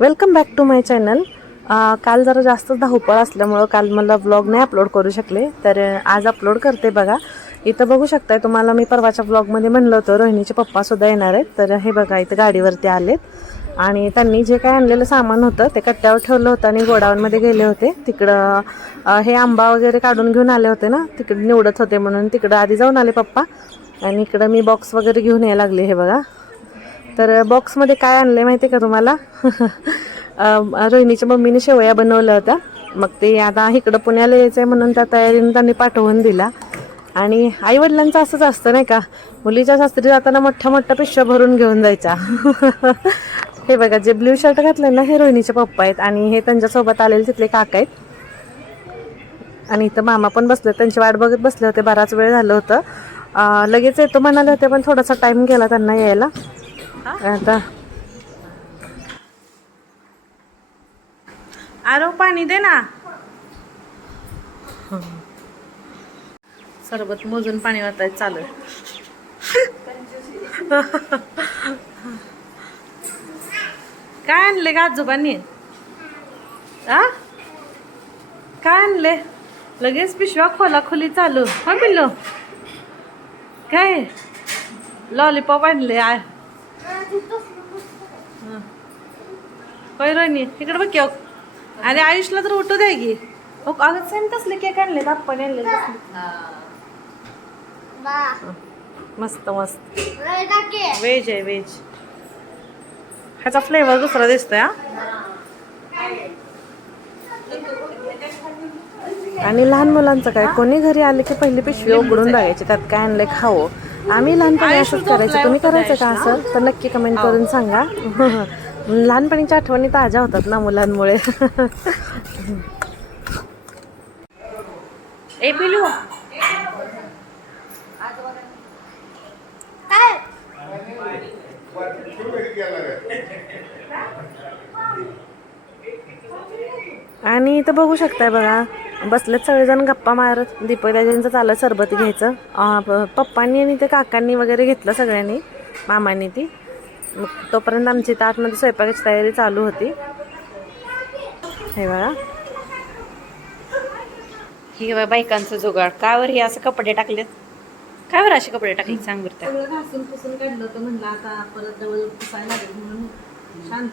Welcome back to my channel काल जरा जास्त धावपळ असल्यामुळं काल मला ब्लॉग नाही अपलोड करू शकले. तर आज अपलोड करते बघा. इथं बघू शकताय तुम्हाला मी परवाच्या ब्लॉगमध्ये म्हणलं होतं रोहिणीचे पप्पासुद्धा येणार आहेत. तर हे बघा इथं गाडीवरती आलेत. आणि त्यांनी जे काय आणलेलं सामान होतं ते कट्ट्यावर ठेवलं होतं आणि गोडाऊनमध्ये गेले होते. तिकडं हे आंबा वगैरे काढून घेऊन आले होते ना? तिकडे निवडत होते म्हणून तिकडं आधी जाऊन आले पप्पा. आणि इकडं मी बॉक्स वगैरे घेऊन यायला लागले हे बघा. तर बॉक्समध्ये काय आणलं आहे माहिती आहे का तुम्हाला? रोहिणीच्या मम्मीने शेवया बनवल्या होत्या. मग ते आता इकडं पुण्याला यायचं आहे म्हणून त्या तयारीने त्यांनी पाठवून दिला. आणि आईवडिलांचं असंच असतं नाही का? मुलीच्या सासरी जाताना मोठ्या मोठ्या पिशव्या भरून घेऊन जायच्या. हे बघा जे ब्ल्यू शर्ट घातलं ना हे रोहिणीचे पप्पा आहेत आणि हे त्यांच्यासोबत आलेले तिथले काका आहेत. आणि इथं मामा पण बसले त्यांची वाट बघत बसले होते. बराच वेळ झालं होतं. लगेच येतो म्हणाले होते पण थोडासा टाईम गेला त्यांना यायला. आता. आरो पाणी दे ना. सरबत मोजून पाणी वाटायचं चालू. काय आणले का आजोबांनी? आ? काय आणले? लगेच पिशव्या खोला खोली चालू. हा पिल्लो. काय? लॉलीपॉप आणले आ होय रोहिणी इकडे बघ की अहो. अरे आयुषला तर उठू द्या की. हो अगं सेम तसले केक आणले आपण आणले. मस्त मस्त. व्हेज आहे व्हेज ह्याचा फ्लेवर दुसरा दिसतोय हा. आणि लहान मुलांचं काय कोणी घरी आले की पहिली पिशवी उघडून बघायची त्यात काय आणलंय खावं. आम्ही लहानपणी असंच करायचं. तुम्ही करायचं का असं? तर नक्की कमेंट करून सांगा. लहानपणीच्या आठवणी ताज्या होतात ना मुलांमुळे. ए पिलू. आणि इथं बघू शकताय बघा. बसलेत सगळेजण गप्पा मारत. दीपदाजींचं चाललं सरबती घ्यायचं. पप्पांनी आणि ते काकांनी वगैरे घेतलं सगळ्यांनी. मामांनी ती. मग तोपर्यंत आमची इथं आतमध्ये स्वयंपाकाची तयारी चालू होती. हे बघा. ही बा बायकांचं जुगाड. का वर हे असं कपडे टाकलेत? काय वर असे कपडे टाकले सांग बरं पुसून काढलं होतं म्हणलं आता परत डबल पुसायला लागेल म्हणून. शांत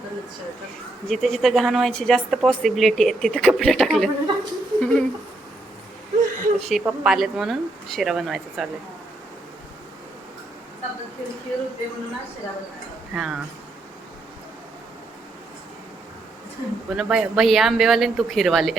जिथे जिथे घाण व्हायची जास्त पॉसिबिलिटी आहे तिथे कपडे टाकले शे पप्पा आलेत म्हणून शिरा बनवायचं चालू आहे. हा. पुन्हा बाय- भैया आंबेवाले तू खीरवाले.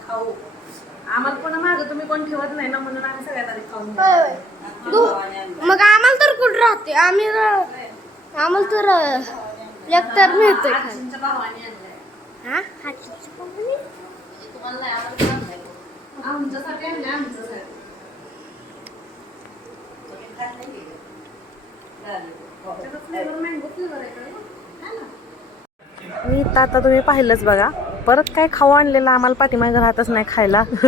खाऊ आम्हाला पण मागं तुम्ही कोण ठेवत नाही ना म्हणून आम्ही सगळ्यात आधी खाऊन मग आम्हाला तर कुठं राहते आम्ही आम्हाला तर लेक्टर मिळतंय खायला. भावाने हा? हातची आमच्यासाठी ना? मी आता तुम्ही पाहिलंच बघा. परत काय खाऊ आणलेलं आम्हाला पाठीमागे राहतच नाही खायला.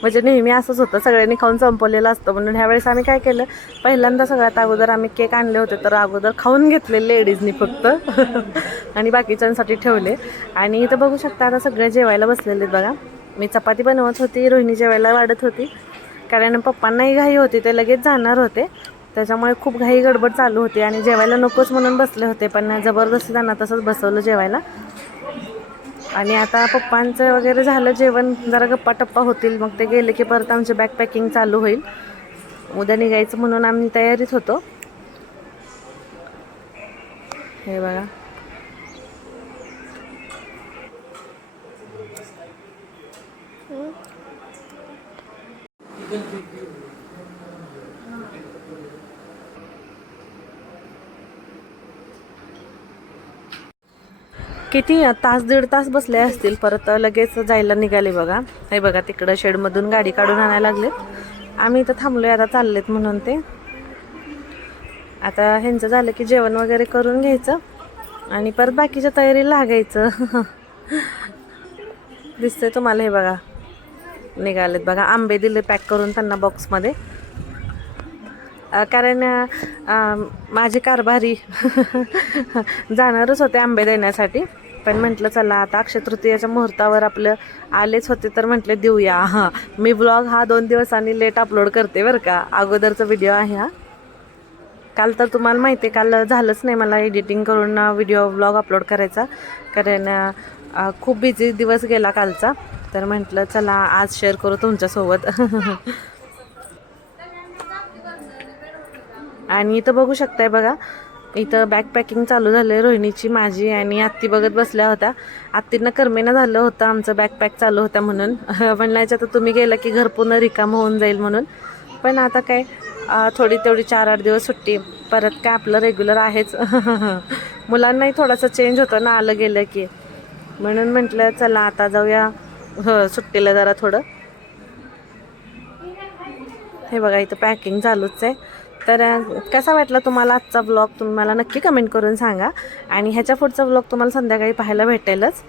म्हणजे नेहमी असंच होतं. सगळ्यांनी खाऊन संपवलेलं असतं. म्हणून ह्यावेळेस आम्ही काय केलं? पहिल्यांदा सगळ्यात अगोदर आम्ही केक आणले होते. तर अगोदर खाऊन घेतले लेडीजनी फक्त. आणि बाकीच्यांसाठी ठेवले. आणि इथं बघू शकता आता सगळे जेवायला बसलेले आहेत बघा. मी चपाती बनवत होती. रोहिणी जेवायला वाढत होती. कारण पप्पांनाही घाई होती. ते लगेच जाणार होते. त्याच्यामुळे खूप घाई गडबड चालू होती. आणि जेवायला नकोच म्हणून बसले होते. पण जबरदस्ती त्यांना तसंच बसवलं जेवायला. आणि आता पप्पांचं वगैरे झालं जेवण जरा गप्पा टप्पा होतील. मग ते गेले की परत आमची बॅग पॅकिंग चालू होईल. उद्या निघायचं म्हणून आम्ही तयारीत होतो. हे बघा. किती तास दीड तास बसले असतील परत लगेच जायला निघाले बघा. हे बघा तिकडं शेडमधून गाडी काढून आणायला लागलेत. आम्ही इथं थांबलोय आता चाललेत म्हणून ते. आता ह्यांचं झालं की जेवण वगैरे करून घ्यायचं आणि परत बाकीच्या तयारी लागायचं. दिसतंय तुम्हाला हे बघा. निघालेत बघा आंबे दिले पॅक करून त्यांना बॉक्समध्ये कारण माझे कारभारी जाणारच होते आंबे देण्यासाठी. पण म्हटलं चला आता अक्षय तृतीयाच्या मुहूर्तावर आपलं आलेच होते तर म्हटले देऊया. हां मी ब्लॉग हा दोन दिवसांनी लेट अपलोड करते बरं का. अगोदरचा व्हिडिओ आहे हा. काल तर तुम्हाला माहिती आहे काल झालंच नाही मला एडिटिंग करून व्हिडिओ ब्लॉग अपलोड करायचा. कारण खूप बिझी दिवस गेला कालचा. तर म्हटलं चला आज शेअर करू तुमच्यासोबत. आणि इथं बघू शकताय बघा. इथं बॅग पॅकिंग चालू झालं रोहिणीची माझी आणि आत्ती बघत बसल्या होत्या. आत्तींना करमेना झालं होतं आमचं बॅग पॅक चालू होत्या म्हणून. म्हणण्याच्या तर तुम्ही गेलं की घर पूर्ण रिकाम होऊन जाईल म्हणून. पण आता काय थोडी तेवढी चार आठ दिवस सुट्टी परत काय आपलं रेग्युलर आहेच. मुलांनाही थोडासा चेंज होतं ना आलं गेलं की. म्हणून म्हटलं चला आता जाऊया ह सुट्टीला जरा थोडं. हे बघा इथं पॅकिंग चालूच आहे. तर कसा वाटला तुम्हाला आजचा ब्लॉग तुम्ही मला नक्की कमेंट करून सांगा. आणि ह्याच्या पुढचा ब्लॉग तुम्हाला संध्याकाळी पाहायला भेटेलच.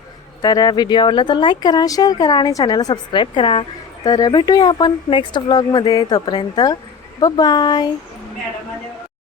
तर व्हिडिओ आवडला तर लाईक करा शेअर करा आणि चॅनलला सबस्क्राईब करा. तर भेटूया आपण नेक्स्ट ब्लॉगमध्ये तोपर्यंत बाय